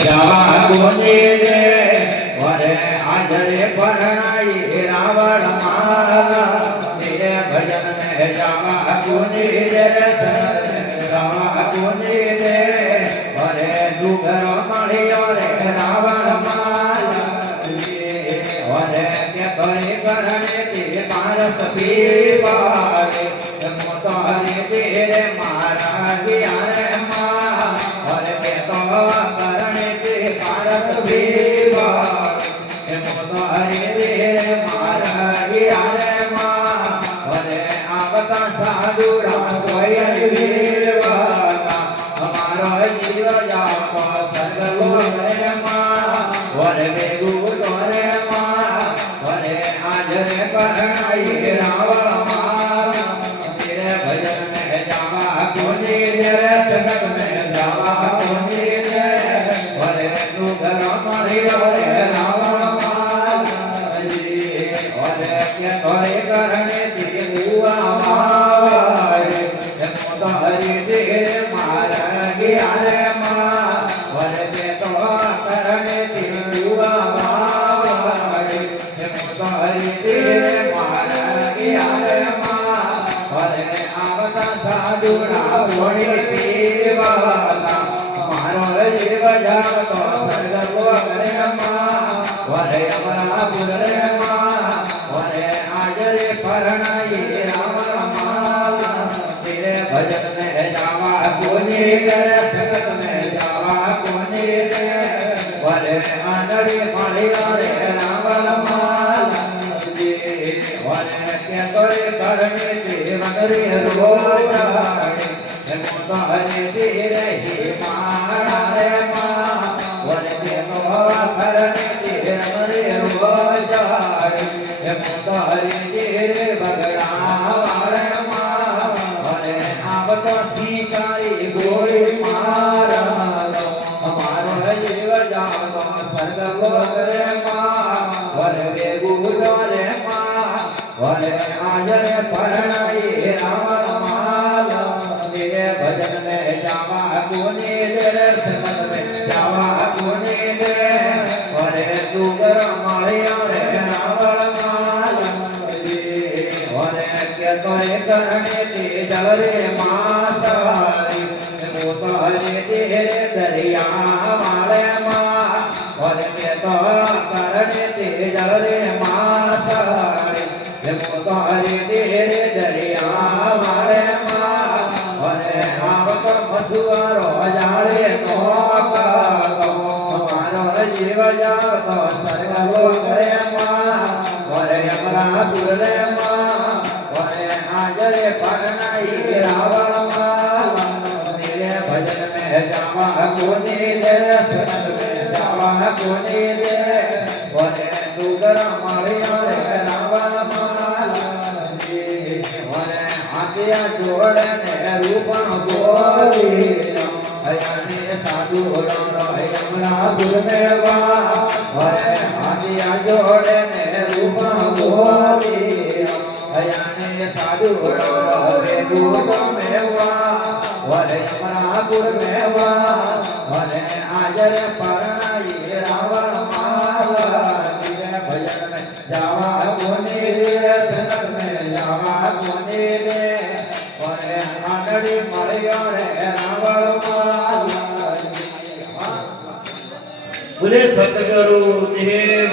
જાવા કોની રે વરે આજરે પરણાઈ રાવણ માલા તે ભજન મે જાવા કોની રે જાવા કોની રે વરે ડુગર મળ્યો રે રાવણ માલા વરે કે ભય કરણે તે પારસ પીવારે મોતો હરે તેરે મારા રે મા વરે કે તો કરણે તે પારસ પીવારે મોતો હરે તેરે મારા રે મા વરે આવતા સાધુરા સોય વીરવાતા અમારો જીવ જાપો સર્ગો રે મા વરે બેગુ રે મા વરે આજરે પરણાઈ રાવણ માલા તેરે ભજન મે જાવા કોની રે જગત મે જાવા કોની રે વરે ડુગર મળ્યો રે રાવણ માલા વરે કે તોય કરણે તે કુવા મારે મોતો હરી તેરે મારા રે મા વરે કે તો કરણે તે કુવા મારે મોતો હરી તેરે મારા રે મા વરે આવતા સાધુડા પોણી પીવાતા મારો જીવ જાવતો સર્ગો કરે મા વરે અમરાપુર રે મા વરે આજરે પરણાઈ રાવણ માલા તેરે ભજન મે જાવા કોની રે જગત મે જાવા કોની રે વરે આંધળી મળ્યો રે રાવણ માલા વરે કે તોય કરણે તે વનરી રોજાડે મોતો હરે તેરે મારા રે મા વરે કે તો કરણે તે વનરી રોજાડે મોતો હરે તેરે બગડા વાળે મા વરે આવતો શિકારી ગોળી મારા અમારો જીવ જાવતો સર્ગો રે મા વરે બેગુ રે મા વરે આજરે પરણાઈ રાવણ માલા તેરે ભજન મે જાવા કોની રે સગત મે જાવા કોની રે વરે ડુગર મળ્યો રે રાવણ માલા વરે કે તોય કરણે તે જળ રે માસારી મોતો હરે તેરે દરિયા વાળે મા વરે કે તો કરણે તે જળ રે માસારી મોતો હરે તેરે દરિયા વાળે મા વરે આવતો મસુવારો જાળે નો કાતો અમારો જીવ જાવતો સર્ગો કરે મા વરે અમરાપુર રે મા વરે આજરે પરણાઈ રાવણ માલા તેરે ભજન મે જાવા કોની રે સગત મે જાવા કોની રે વરે ડુગર મળ્યો રે રાવણ માલા વરે હાથિયા જોડે ને રૂપણ બોલી હયાને સાધુ અમરાપુર મે વા વરે હાથિયા જોડે ને રૂપણ બોલી હયાને સાધુ બેગુ મે વા વરે અમરાપુર મે વા વરે આજરે પરણાઈ રાવણ માલા તેરે ભજન મે જાવા કોની રે સગત મે જાવા કોની રે વરે આંધળી મળ્યો રે રાવણ માલા બોલે સતગુરુ દેવ